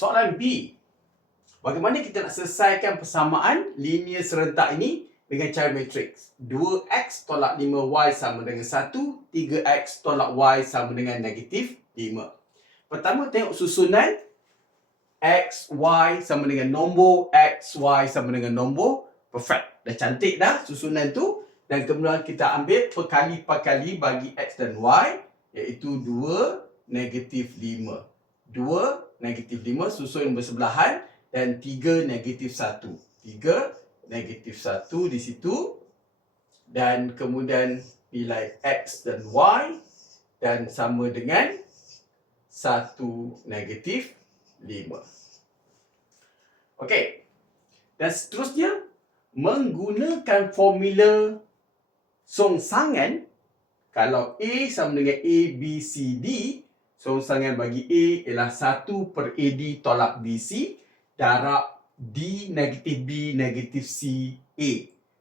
Soalan B. Bagaimana kita nak selesaikan persamaan linear serentak ini dengan cara matriks? 2x tolak 5y sama dengan 1, 3x tolak y sama dengan negatif 5. Pertama tengok susunan x, y sama dengan nombor, x, y sama dengan nombor. Perfect. Dah cantik dah susunan tu. Dan kemudian kita ambil perkali perkali bagi x dan y iaitu 2 negatif 5. 2 negatif 5 susun bersebelahan dan 3 negatif 1. 3 negatif 1 di situ dan kemudian nilai x dan y dan sama dengan 1 negatif 5. Okey. Dan seterusnya menggunakan formula songsangan kalau A sama dengan A, B, C, D songsangan bagi A ialah 1 per AD tolak BC darab D negatif B negatif C A.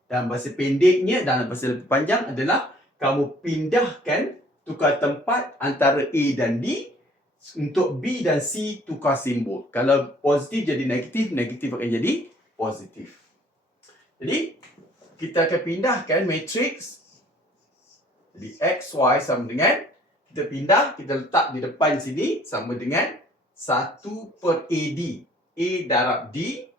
Dan bahasa pendeknya dalam bahasa lebih panjang adalah kamu pindahkan tukar tempat antara A dan D untuk B dan C tukar simbol. Kalau positif jadi negatif, negatif akan jadi positif. Jadi kita akan pindahkan matrix jadi X, Y sama dengan kita pindah, kita letak di depan sini sama dengan 1 per AD. A darab D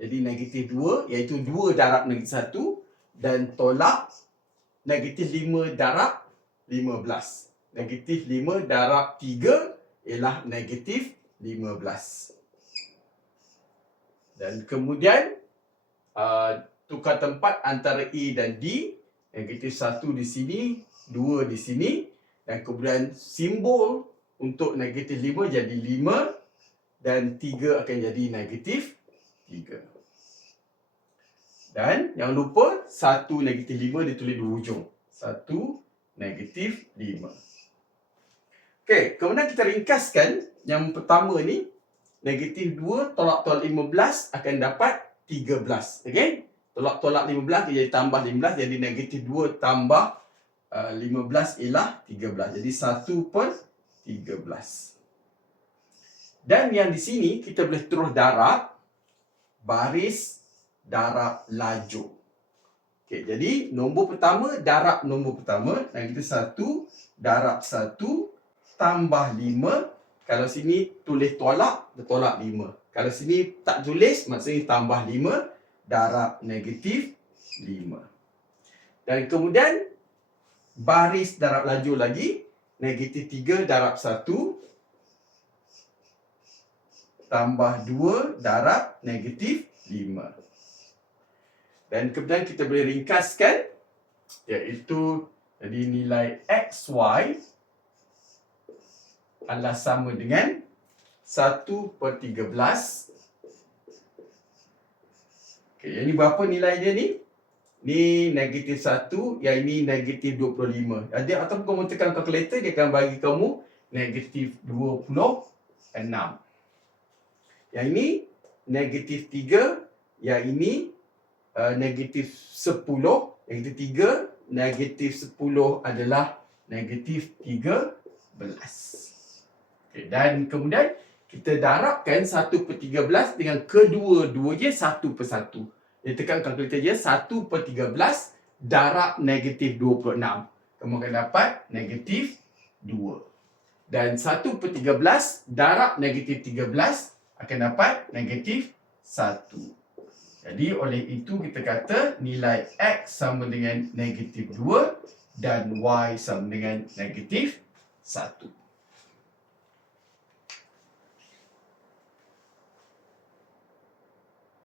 jadi negatif 2 iaitu 2 darab negatif 1 dan tolak negatif 5 darab 15. Negatif 5 darab 3 ialah negatif 15. Dan kemudian uh, tukar tempat antara A dan D. Negatif 1 di sini, 2 di sini. Dan kemudian simbol untuk negatif 5 jadi 5 dan 3 akan jadi negatif 3. Dan jangan lupa 1 negatif 5 ditulis di hujung. 1 negatif 5. Okey, kemudian kita ringkaskan yang pertama ni negatif 2 tolak tolak 15 akan dapat 13. Okey? Tolak-tolak 15 dia jadi tambah 15 jadi negatif 2 tambah uh, 15 ialah 13. Jadi 1 per 13. Dan yang di sini kita boleh terus darab baris darab laju. Okey, jadi nombor pertama darab nombor pertama dan kita 1 darab 1 tambah 5. Kalau sini tulis tolak, dia tolak 5. Kalau sini tak tulis, maksudnya tambah 5 darab negatif 5. Dan kemudian baris darab laju lagi negatif 3 darab 1 tambah 2 darab negatif 5. Dan kemudian kita boleh ringkaskan iaitu jadi nilai XY adalah sama dengan 1 per 13. Okay, yang ni berapa nilai dia ni? Ni negatif 1, yang ini negatif 25. Jadi ataupun kamu tekan kalkulator, dia akan bagi kamu negatif 26. Yang ini negatif 3, yang ini uh, negatif 10. Negatif 3, negatif 10 adalah negatif 13. Okay, dan kemudian kita darabkan 1 per 13 dengan kedua-duanya 1 per 1. Dia tekan kalkulator je 1 per 13 darab negatif 26. Kamu akan dapat negatif 2. Dan 1 per 13 darab negatif 13 akan dapat negatif 1. Jadi oleh itu kita kata nilai X sama dengan negatif 2 dan Y sama dengan negatif 1.